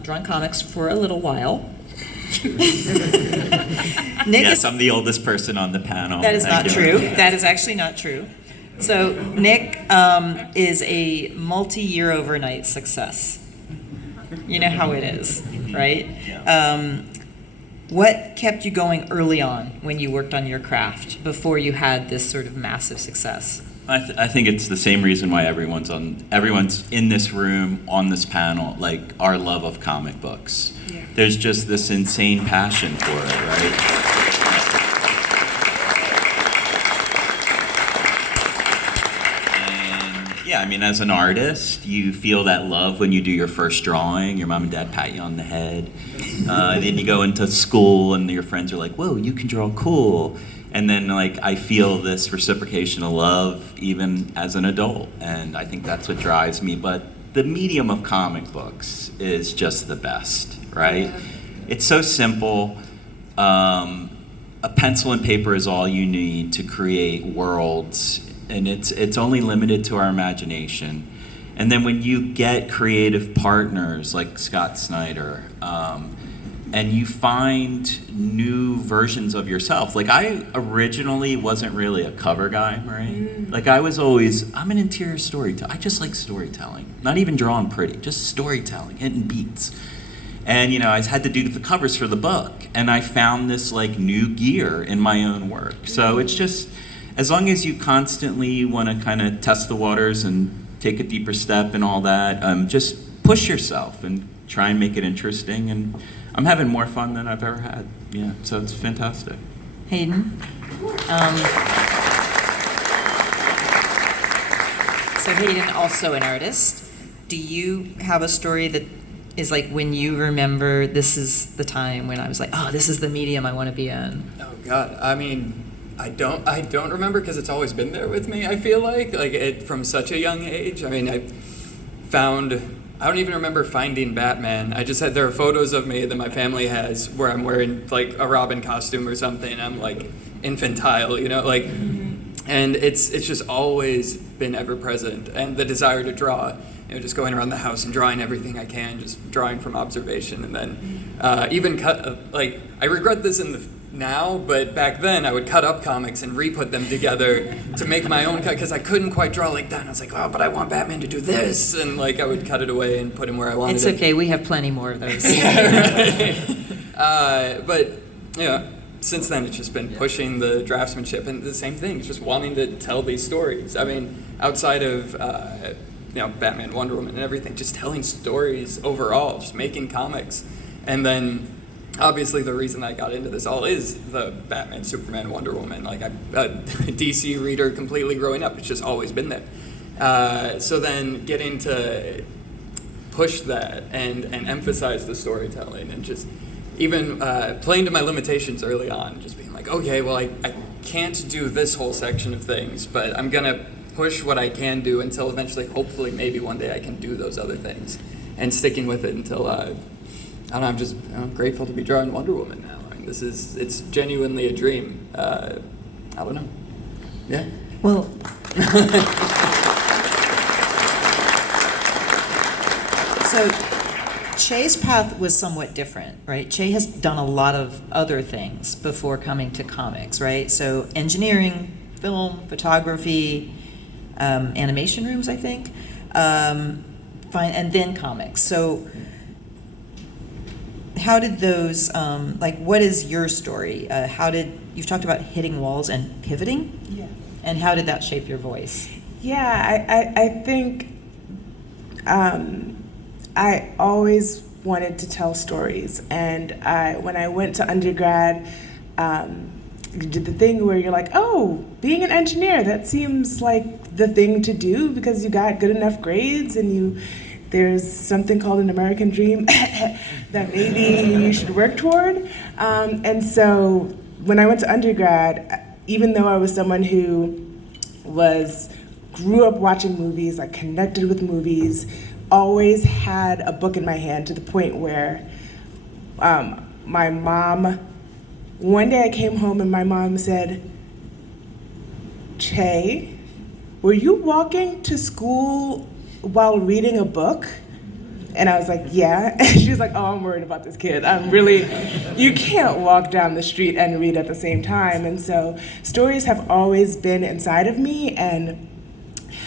drawing comics for a little while. Nick Yes, I'm the oldest person on the panel. That is not Thank you. true. That is actually not true. So Nick is a multi-year overnight success. You know how it is, right? What kept you going early on when you worked on your craft before you had this sort of massive success? I think it's the same reason why everyone's in this room on this panel, like our love of comic books. Yeah. There's just this insane passion for it, right? Yeah, I mean, as an artist, you feel that love when you do your first drawing. Your mom and dad pat you on the head. Then you go into school and your friends are like, whoa, you can draw cool. And then, like, I feel this reciprocation of love even as an adult. And I think that's what drives me. But the medium of comic books is just the best, right? Yeah. It's so simple. A pencil and paper is all you need to create worlds, and it's only limited to our imagination. And then when you get creative partners like Scott Snyder, and you find new versions of yourself. Like, I originally wasn't really a cover guy, right? Like, I'm an interior storyteller. I just like storytelling. Not even drawing pretty, just storytelling, hitting beats. And, I had to do the covers for the book, and I found this, like, new gear in my own work. So it's just, as long as you constantly want to kind of test the waters and take a deeper step and all that, just push yourself and try and make it interesting. And I'm having more fun than I've ever had. Yeah, so it's fantastic. Hayden? So Hayden, also an artist. Do you have a story that is like when you remember this is the time when I was like, oh, this is the medium I want to be in? Oh God, I mean, I don't remember because it's always been there with me. I feel like it from such a young age. I mean, I don't even remember finding Batman. There are photos of me that my family has where I'm wearing like a Robin costume or something. I'm like infantile, and it's just always been ever present. And the desire to draw, just going around the house and drawing everything I can, just drawing from observation. And then even cut, I regret this now, but back then I would cut up comics and re-put them together to make my own cut because I couldn't quite draw like that. And I was like, oh, but I want Batman to do this, and I would cut it away and put him where I wanted. It's okay. We have plenty more of those. But since then it's just been pushing the draftsmanship and the same thing. It's just wanting to tell these stories. I mean, outside of Batman, Wonder Woman, and everything, just telling stories overall, just making comics, and then. Obviously, the reason I got into this all is the Batman, Superman, Wonder Woman. I'm a DC reader completely growing up. It's just always been there. So then getting to push that and emphasize the storytelling and just even playing to my limitations early on, just being like, okay, well, I can't do this whole section of things, but I'm going to push what I can do until eventually, hopefully, maybe one day I can do those other things. And sticking with it until... I'm just grateful to be drawing Wonder Woman now. I mean, it's genuinely a dream. I don't know. Yeah. Well, so Che's path was somewhat different, right? Che has done a lot of other things before coming to comics, right? So engineering, film, photography, animation rooms, I think, and then comics. So how did those, what is your story? You've talked about hitting walls and pivoting? Yeah. And how did that shape your voice? Yeah, I think I always wanted to tell stories. And when I went to undergrad, did the thing where you're like, oh, being an engineer, that seems like the thing to do because you got good enough grades and there's something called an American dream that maybe you should work toward. And so when I went to undergrad, even though I was someone who grew up watching movies, connected with movies, always had a book in my hand to the point where my mom, one day I came home and my mom said, Che, were you walking to school while reading a book? And I was like, yeah. And she was like, oh, I'm worried about this kid. You can't walk down the street and read at the same time. And so stories have always been inside of me, and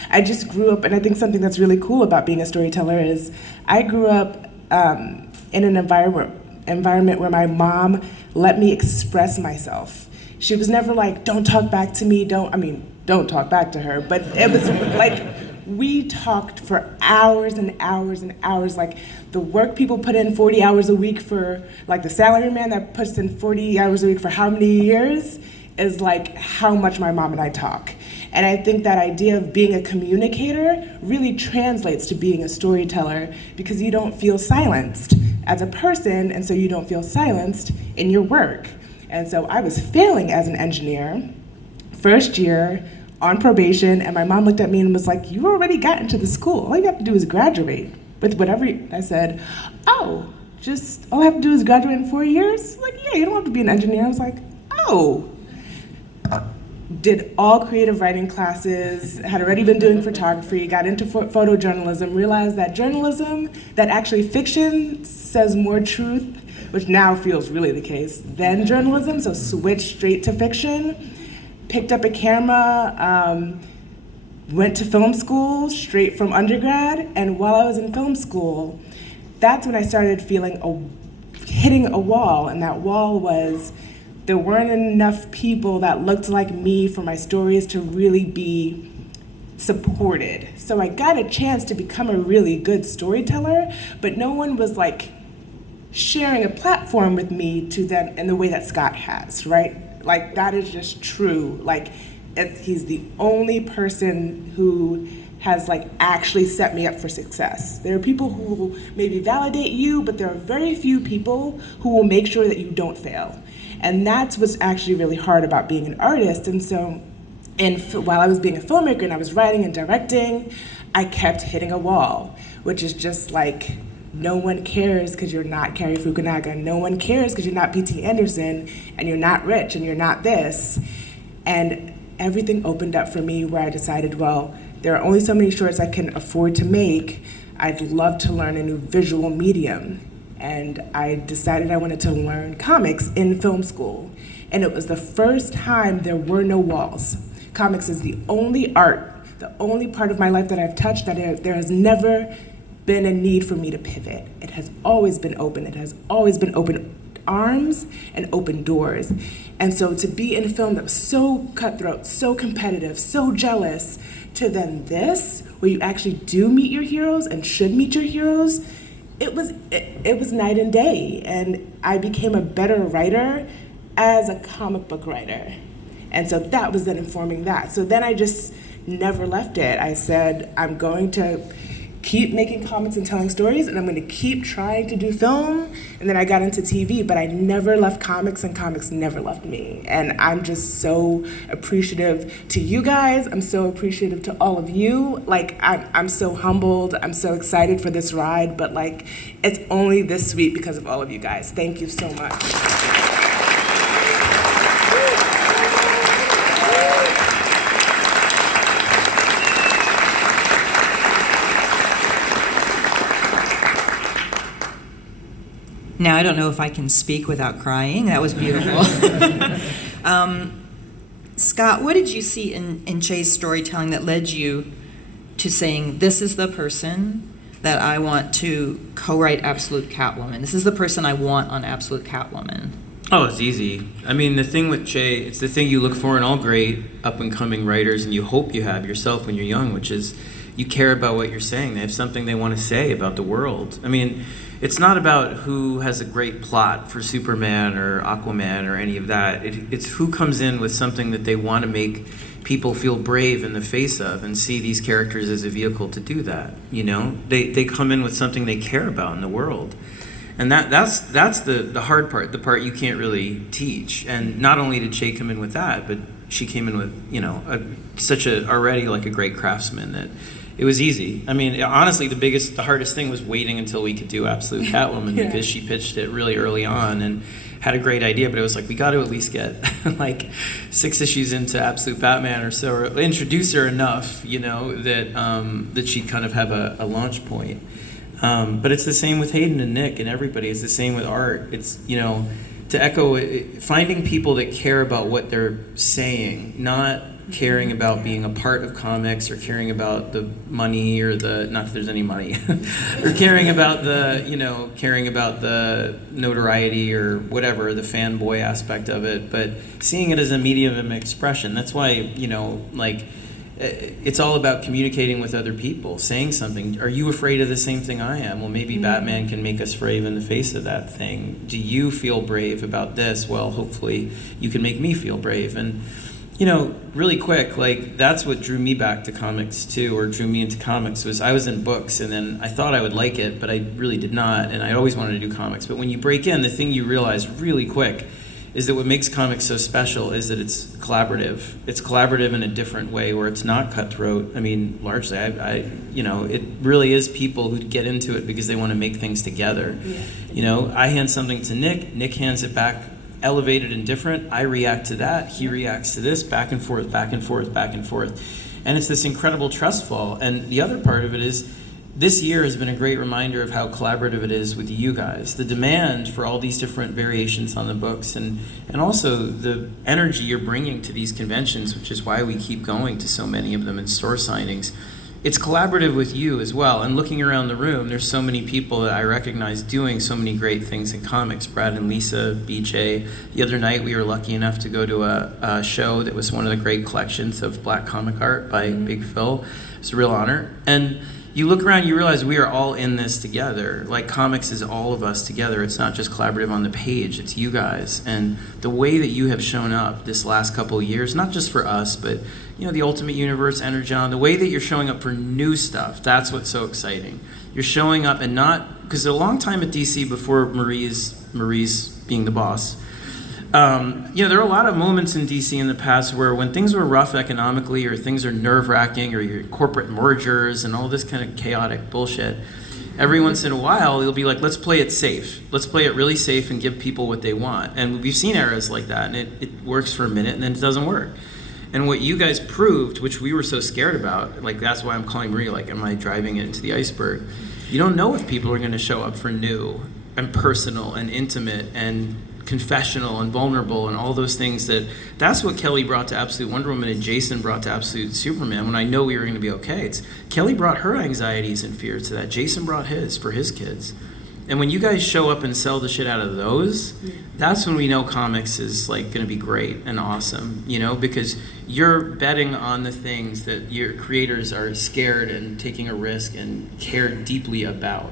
I just grew up, and I think something that's really cool about being a storyteller is I grew up in an environment where my mom let me express myself. She was never like, don't talk back to me, don't talk back to her, but it was like, we talked for hours and hours and hours, the work people put in 40 hours a week for, the salaryman that puts in 40 hours a week for how many years, is like how much my mom and I talk. And I think that idea of being a communicator really translates to being a storyteller, because you don't feel silenced as a person, and so you don't feel silenced in your work. And so I was failing as an engineer, first year, on probation, and my mom looked at me and was like, "You already got into the school. All you have to do is graduate with whatever." I said, "Oh, just all I have to do is graduate in 4 years?" Like, "Yeah, you don't have to be an engineer." I was like, "Oh." Did all creative writing classes, had already been doing photography, got into photojournalism, realized that journalism, that actually fiction says more truth, which now feels really the case, than journalism, so switched straight to fiction. Picked up a camera, went to film school straight from undergrad, and while I was in film school, that's when I started hitting a wall, and that wall was there weren't enough people that looked like me for my stories to really be supported. So I got a chance to become a really good storyteller, but no one was like sharing a platform with me to that in the way that Scott has, right? Like, that is just true. Like, he's the only person who has like actually set me up for success. There are people who will maybe validate you, but there are very few people who will make sure that you don't fail. And that's what's actually really hard about being an artist. And so, while I was being a filmmaker and I was writing and directing, I kept hitting a wall, which is just like, no one cares because you're not Cary Fukunaga. No one cares because you're not P.T. Anderson, and you're not rich, and you're not this. And everything opened up for me where I decided, well, there are only so many shorts I can afford to make. I'd love to learn a new visual medium. And I decided I wanted to learn comics in film school. And it was the first time there were no walls. Comics is the only art, the only part of my life that I've touched that there has never been a need for me to pivot. It has always been open. It has always been open arms and open doors. And so to be in a film that was so cutthroat, so competitive, so jealous, to then this, where you actually do meet your heroes and should meet your heroes, it was night and day. And I became a better writer as a comic book writer. And so that was then informing that. So then I just never left it. I said, I'm going to keep making comics and telling stories, and I'm going to keep trying to do film. And then I got into TV, but I never left comics, and comics never left me. And I'm just so appreciative to you guys. I'm so appreciative to all of you. Like, I'm so humbled. I'm so excited for this ride, but like, it's only this sweet because of all of you guys. Thank you so much. Now, I don't know if I can speak without crying. That was beautiful. Scott, what did you see in Che's storytelling that led you to saying, this is the person that I want to co-write Absolute Catwoman? This is the person I want on Absolute Catwoman. Oh, it's easy. I mean, the thing with Che, it's the thing you look for in all great up-and-coming writers, and you hope you have yourself when you're young, which is you care about what you're saying. They have something they want to say about the world. I mean, it's not about who has a great plot for Superman or Aquaman or any of that. It's who comes in with something that they want to make people feel brave in the face of and see these characters as a vehicle to do that. You know, they come in with something they care about in the world. And that's the hard part, the part you can't really teach. And not only did Che come in with that, but she came in with, you know, already like a great craftsman that it was easy. I mean, honestly, the hardest thing was waiting until we could do Absolute Catwoman because she pitched it really early on and had a great idea, but it was like, we got to at least get like 6 issues into Absolute Batman or so, or introduce her enough, you know, that she'd kind of have a launch point. But it's the same with Hayden and Nick and everybody. It's the same with art. It's, you know, to echo, finding people that care about what they're saying, not caring about being a part of comics or caring about the money or not that there's any money, or caring about the notoriety or whatever, the fanboy aspect of it, but seeing it as a medium of expression. That's why, you know, like, it's all about communicating with other people, saying something. Are you afraid of the same thing I am? Well, maybe Batman can make us brave in the face of that thing. Do you feel brave about this? Well, hopefully you can make me feel brave. And, you know, really quick, like, that's what drew me back to comics too, or drew me into comics, was I was in books, and then I thought I would like it, but I really did not, and I always wanted to do comics. But when you break in, the thing you realize really quick is that what makes comics so special is that it's collaborative. It's collaborative in a different way, where it's not cutthroat. I mean, largely, you know, it really is people who get into it because they want to make things together. Yeah. You know, I hand something to Nick hands it back elevated and different. I react to that, he reacts to this, back and forth, back and forth, back and forth. And it's this incredible trust fall. And the other part of it is, this year has been a great reminder of how collaborative it is with you guys. The demand for all these different variations on the books, and also the energy you're bringing to these conventions, which is why we keep going to so many of them in store signings. It's collaborative with you as well. And looking around the room, there's so many people that I recognize doing so many great things in comics. Brad and Lisa, BJ. The other night we were lucky enough to go to a show that was one of the great collections of Black comic art by Big Phil. It's a real honor. And you look around, you realize we are all in this together. Like, comics is all of us together. It's not just collaborative on the page, it's you guys. And the way that you have shown up this last couple of years, not just for us, but, you know, the Ultimate Universe, Energon, the way that you're showing up for new stuff, that's what's so exciting. You're showing up, and not, because a long time at DC before Marie's being the boss, you know, there are a lot of moments in DC in the past where when things were rough economically, or things are nerve-wracking, or your corporate mergers and all this kind of chaotic bullshit, every once in a while you'll be like, let's play it safe. Let's play it really safe and give people what they want. And we've seen eras like that, and it works for a minute and then it doesn't work. And what you guys proved, which we were so scared about, like, that's why I'm calling Marie, like, am I driving it into the iceberg? You don't know if people are going to show up for new and personal and intimate and confessional and vulnerable and all those things. That's what Kelly brought to Absolute Wonder Woman and Jason brought to Absolute Superman. When I know we were going to be okay, Kelly brought her anxieties and fears to that. Jason brought his for his kids. And when you guys show up and sell the shit out of those, that's when we know comics is, like, going to be great and awesome, you know, because you're betting on the things that your creators are scared and taking a risk and care deeply about.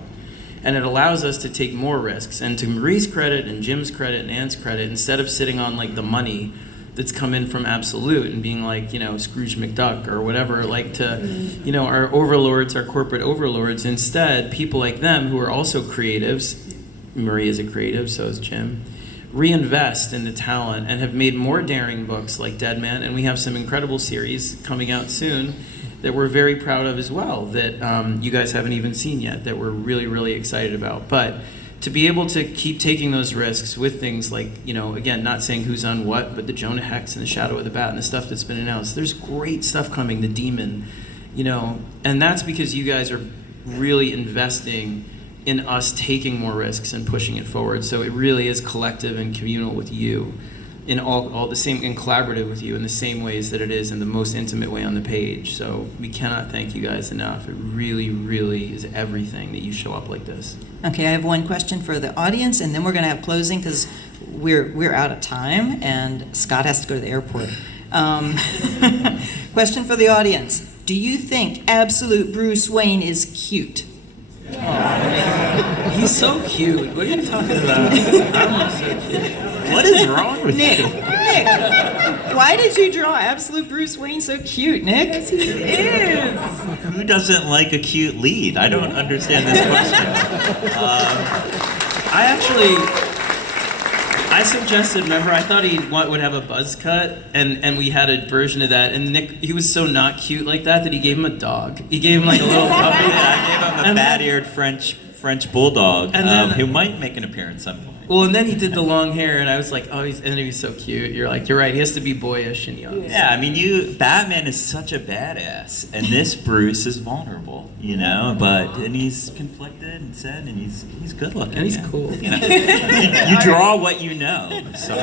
And it allows us to take more risks. And to Marie's credit and Jim's credit and Ann's credit, instead of sitting on, like, the money that's come in from Absolute and being like, you know, Scrooge McDuck or whatever, like, to, you know, our overlords, our corporate overlords, instead, people like them who are also creatives, Marie is a creative, so is Jim, reinvest in the talent and have made more daring books like Dead Man. And we have some incredible series coming out soon that we're very proud of as well, that you guys haven't even seen yet, that we're really, really excited about. But to be able to keep taking those risks with things like, you know, again, not saying who's on what, but the Jonah Hex and the Shadow of the Bat and the stuff that's been announced, there's great stuff coming, the Demon, you know, and that's because you guys are really investing in us taking more risks and pushing it forward. So it really is collective and communal with you, in all the same, and collaborative with you in the same ways that it is in the most intimate way on the page. So we cannot thank you guys enough. It really, really is everything that you show up like this. Okay, I have one question for the audience, and then we're going to have closing because we're out of time, and Scott has to go to the airport. Question for the audience: do you think Absolute Bruce Wayne is cute? He's so cute. What are you talking about? I'm so cute. What is wrong with Nick, you? Nick, why did you draw Absolute Bruce Wayne so cute, Nick? Yes, he is. Who doesn't like a cute lead? I don't understand this question. I suggested, remember, I thought he would have a buzz cut, and we had a version of that, and Nick, he was so not cute like that he gave him a dog. He gave him like a little puppy. Yeah, I gave him a bat-eared French bulldog, and then, who might make an appearance sometime. Well, and then he did the long hair, and I was like, oh, he's so cute. You're like, you're right. He has to be boyish and young. Yeah, I mean, Batman is such a badass, and this Bruce is vulnerable, you know. And he's conflicted and sad, and he's good looking, and he's cool. You know, you draw what you know. So. All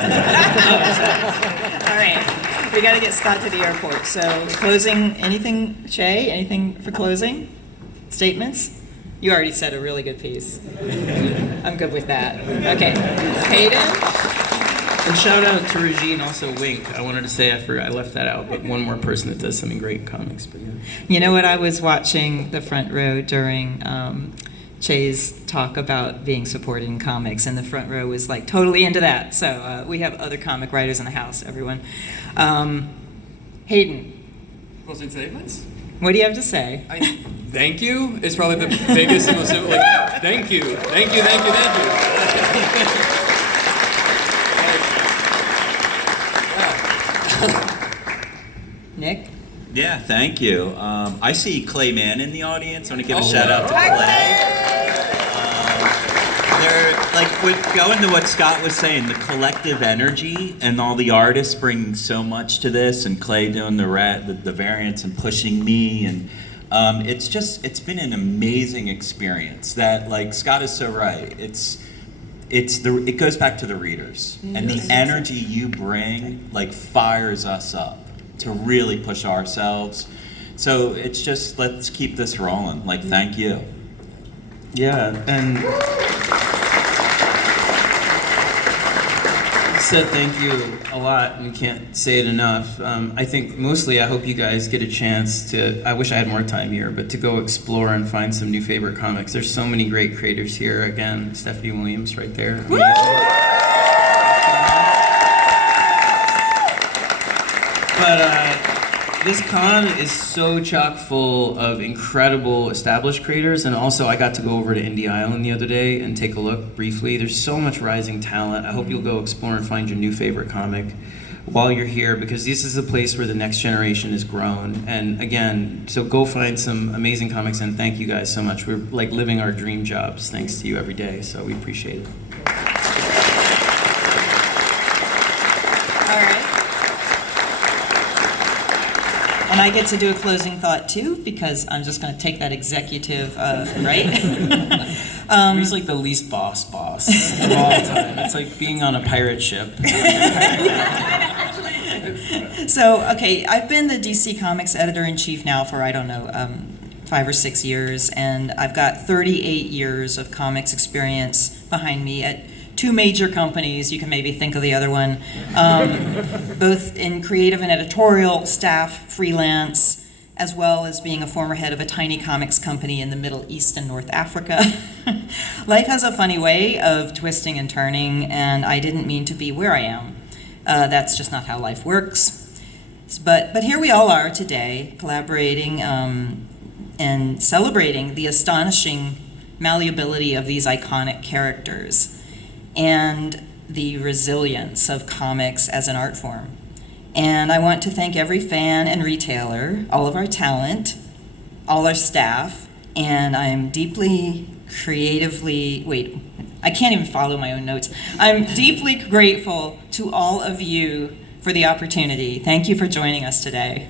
right, we got to get Scott to the airport. So closing, anything, Shay? Anything for closing statements? You already said a really good piece. I'm good with that. Okay, Hayden? And shout out to Regine, also Wink. I wanted to say I left that out, but one more person that does something great in comics. But yeah. You know what? I was watching the front row during Che's talk about being supported in comics, and the front row was like totally into that. So we have other comic writers in the house, everyone. Hayden, Closing statements? what do you have to say? Thank you is probably the biggest and most simple. Like, thank you, thank you, thank you, thank you. Nick? Yeah, thank you. I see Clay Mann in the audience. I want to give a shout out to Clay. They're like going to what Scott was saying, the collective energy and all the artists bring so much to this, and Clay doing the variants and pushing me, and it's been an amazing experience. That, like Scott is so right. It goes back to the readers, and the energy you bring like fires us up to really push ourselves. So it's just, let's keep this rolling. Like, thank you. Yeah, and said thank you a lot, and we can't say it enough. I think mostly I hope you guys get a chance to, I wish I had more time here, but to go explore and find some new favorite comics. There's so many great creators here. Again, Stephanie Williams right there. But this con is so chock full of incredible established creators, and also I got to go over to Indie Island the other day and take a look briefly. There's so much rising talent. I hope you'll go explore and find your new favorite comic while you're here, because this is a place where the next generation is grown. And again, so go find some amazing comics, and thank you guys so much. We're like living our dream jobs thanks to you every day, so we appreciate it. All right. And I get to do a closing thought too, because I'm just going to take that executive, right? He's like the least boss of all time. It's like being on a pirate ship. So, okay, I've been the DC Comics editor-in-chief now for, I don't know, 5 or 6 years, and I've got 38 years of comics experience behind me at 2 major companies. You can maybe think of the other one, both in creative and editorial staff, freelance, as well as being a former head of a tiny comics company in the Middle East and North Africa. Life has a funny way of twisting and turning, and I didn't mean to be where I am. That's just not how life works. But here we all are today, collaborating and celebrating the astonishing malleability of these iconic characters and the resilience of comics as an art form. And I want to thank every fan and retailer, all of our talent, all our staff, and I'm deeply I can't even follow my own notes. I'm deeply grateful to all of you for the opportunity. Thank you for joining us today.